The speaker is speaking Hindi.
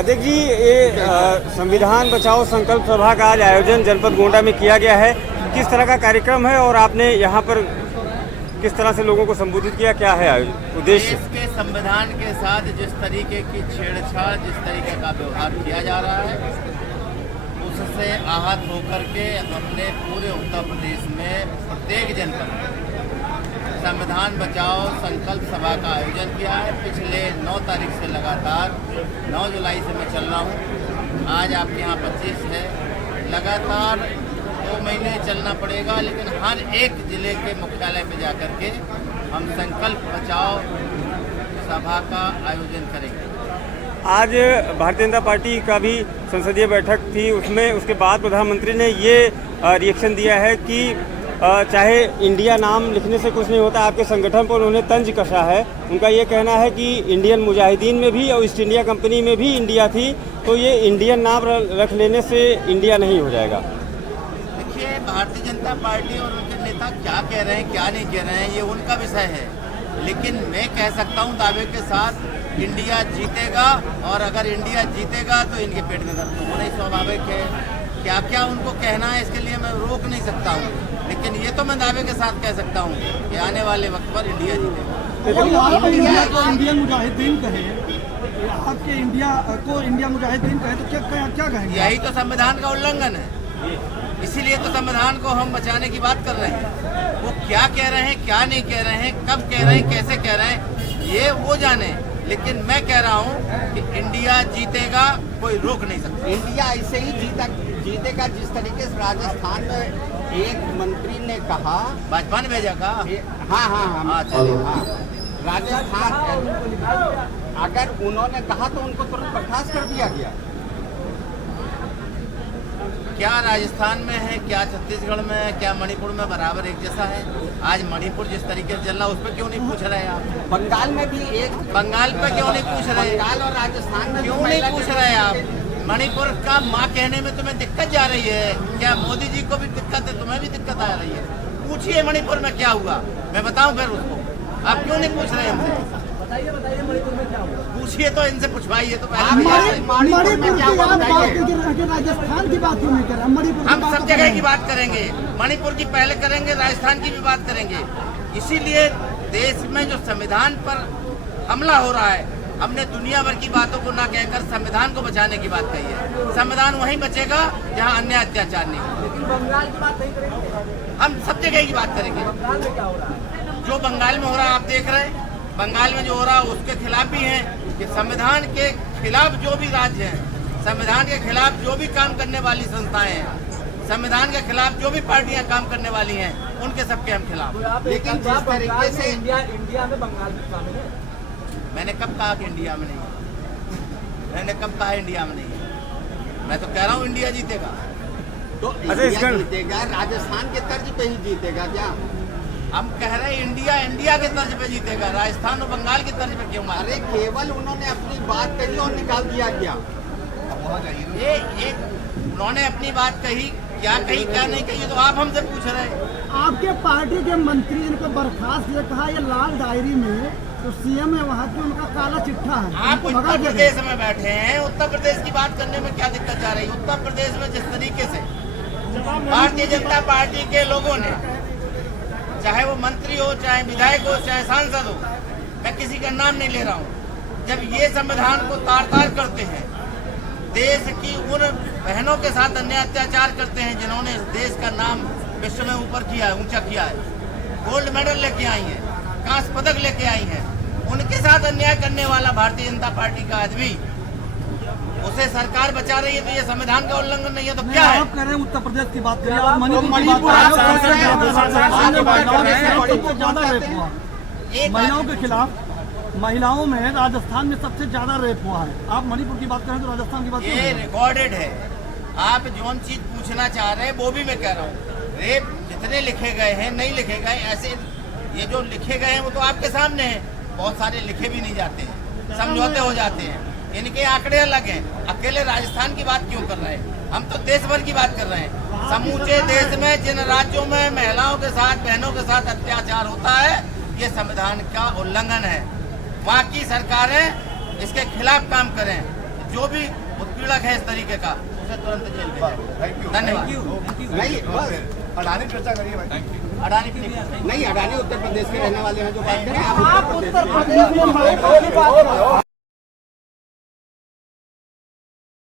अध्यक्ष जी, ये संविधान बचाओ संकल्प सभा का आज आयोजन जनपद गोंडा में किया गया है। किस तरह का कार्यक्रम है और आपने यहाँ पर किस तरह से लोगों को संबोधित किया, क्या है उद्देश्य? देश के संविधान के साथ जिस तरीके की छेड़छाड़, जिस तरीके का व्यवहार किया जा रहा है, उससे आहत होकर के हमने पूरे उत्तर प्रदेश में प्रत्येक जनपद में संविधान बचाओ संकल्प सभा का आयोजन किया है। पिछले 9 तारीख से लगातार 9 जुलाई से मैं चल रहा हूँ। आज आपके यहाँ 25 है। लगातार 2 महीने चलना पड़ेगा, लेकिन हर एक जिले के मुख्यालय पे जाकर के हम संकल्प बचाओ सभा का आयोजन करेंगे। आज भारतीय जनता पार्टी का भी संसदीय बैठक थी, उसमें उसके बाद प्रधानमंत्री ने ये रिएक्शन दिया है कि चाहे इंडिया नाम लिखने से कुछ नहीं होता, आपके संगठन पर उन्होंने तंज कसा है। उनका ये कहना है कि इंडियन मुजाहिदीन में भी और ईस्ट इंडिया कंपनी में भी इंडिया थी, तो ये इंडियन नाम रख लेने से इंडिया नहीं हो जाएगा। देखिए, भारतीय जनता पार्टी और उनके नेता क्या कह रहे हैं क्या नहीं कह रहे हैं ये उनका विषय है, लेकिन मैं कह सकता हूँ दावे के साथ इंडिया जीतेगा। और अगर इंडिया जीतेगा तो इनके पेट में दर्द होना ही स्वाभाविक है। क्या क्या उनको कहना है इसके लिए मैं रोक नहीं सकता हूँ, लेकिन ये तो मैं दावे के साथ कह सकता हूँ कि आने वाले वक्त पर इंडिया जीतेगा। इंडिया को इंडियन मुजाहिदीन कहे, आपके इंडिया को इंडिया मुजाहिदीन कहे तो क्या कहेंगे? यही तो संविधान का उल्लंघन है, इसीलिए तो संविधान को हम बचाने की बात कर रहे हैं। वो क्या कह रहे हैं क्या नहीं कह रहे हैं, कब कह रहे हैं कैसे कह रहे हैं ये वो जाने, लेकिन मैं कह रहा हूँ कि इंडिया जीतेगा, कोई रोक नहीं सकता। इंडिया ऐसे ही जीतेगा जिस तरीके से राजस्थान में एक मंत्री ने कहा, भाजपा ने भेजा का। हाँ चलिए, हाँ राजस्थान अगर उन्होंने कहा तो उनको तुरंत बर्खास्त कर दिया गया। क्या राजस्थान में है, क्या छत्तीसगढ़ में है, क्या मणिपुर में बराबर एक जैसा है? आज मणिपुर जिस तरीके से चल रहा है उस पर क्यों नहीं पूछ रहे आप? बंगाल में भी एक, बंगाल पे क्यों नहीं पूछ रहे? बंगाल और राजस्थान में क्यों नहीं पूछ रहे आप? मणिपुर का माँ कहने में तुम्हें दिक्कत जा रही है क्या? मोदी जी को भी दिक्कत है, तुम्हें भी दिक्कत आ रही है? पूछिए मणिपुर में क्या हुआ, मैं बताऊं फिर उसको। आप क्यों नहीं पूछ रहे हमसे? बताइए मणिपुर में क्या हुआ, पूछिए तो इनसे पूछवाइए तो मणिपुर की राजस्थान की बात क्यों नहीं कर रहे? मणिपुर हम सब जगह की बात करेंगे, मणिपुर की पहले करेंगे, राजस्थान की भी बात करेंगे। इसीलिए देश में जो संविधान पर हमला हो रहा है, हमने दुनिया भर की बातों को ना कहकर संविधान को बचाने की बात कही है। संविधान वहीं बचेगा जहां अन्याय अत्याचार नहीं हो। लेकिन बंगाल की बात नहीं करेंगे, हम सब जगह की बात करेंगे। बंगाल में क्या हो रहा है? जो बंगाल में हो रहा है आप देख रहे हैं। बंगाल में जो हो रहा है उसके खिलाफ भी हैं कि संविधान के खिलाफ जो भी राज्य हैं, संविधान के खिलाफ जो भी काम करने वाली संस्थाएं हैं, संविधान के खिलाफ जो भी पार्टियां काम करने वाली हैं, उनके सबके हम खिलाफ। लेकिन जिस तरीके से इंडिया में बंगाल भी शामिल है। मैंने कब कहा कि इंडिया में नहीं है? मैंने कब कहा इंडिया में नहीं है? मैं तो कह रहा हूँ इंडिया जीतेगा। तो इंडिया जीतेगा, राजस्थान के तर्ज पे ही जीतेगा क्या? हम कह रहे हैं इंडिया के तर्ज पे जीतेगा, राजस्थान और बंगाल के तर्ज पे क्यों? अरे केवल उन्होंने अपनी बात कही और निकाल दिया क्या? ये उन्होंने अपनी बात कही, क्या कही क्या नहीं कही तो आप हमसे पूछ रहे हैं। आपके पार्टी के मंत्री इनको बर्खास्त किया, कहा ये लाल डायरी में तो सीएम है वहाँ की, उनका काला चिट्ठा है। आप उत्तर प्रदेश में बैठे हैं, उत्तर प्रदेश की बात करने में क्या दिक्कत जा रही है? उत्तर प्रदेश में जिस तरीके से भारतीय जनता पार्टी के लोगों ने, चाहे वो मंत्री हो, चाहे विधायक हो, चाहे सांसद हो, मैं किसी का नाम नहीं ले रहा हूँ, जब ये संविधान को तार-तार करते हैं, देश की उन बहनों के साथ अन्याय अत्याचार करते हैं जिन्होंने इस देश का नाम विश्व में ऊपर किया है, ऊंचा किया है, गोल्ड मेडल लेके आई हैं, कांस्य पदक लेके आई हैं, उनके साथ अन्याय करने वाला भारतीय जनता पार्टी का आदमी, उसे सरकार बचा रही है तो ये संविधान का उल्लंघन नहीं है तो क्या है? आप कह रहे हैं उत्तर प्रदेश की बात करिए, आप मणिपुर की महिलाओं के खिलाफ, महिलाओं में राजस्थान में सबसे ज्यादा रेप हुआ है। आप मणिपुर की बात करें तो राजस्थान की बात करें। ये रिकॉर्डेड है। आप जो चीज पूछना चाह रहे हैं वो भी मैं कह रहा हूँ। रेप जितने लिखे गए हैं, नहीं लिखे गए, ऐसे ये जो लिखे गए हैं वो तो आपके सामने है। बहुत सारे लिखे भी नहीं जाते हैं, समझौते हो जाते हैं, इनके आंकड़े अलग हैं। अकेले राजस्थान की बात क्यों कर रहे हैं? हम तो देश भर की बात कर रहे हैं। समूचे देश में जिन राज्यों में महिलाओं के साथ, बहनों के साथ अत्याचार होता है, ये संविधान का उल्लंघन है। वहाँ की सरकारें इसके खिलाफ काम करें। जो भी उत्पीड़क है इस तरीके का उसे तुरंत जेल भेजें। धन्यवाद। नहीं बस अडानी चर्चा करिए भाई। अडानी नहीं, अडानी उत्तर प्रदेश के रहने वाले हैं जो बात करें आप आप उत्तर प्रदेश में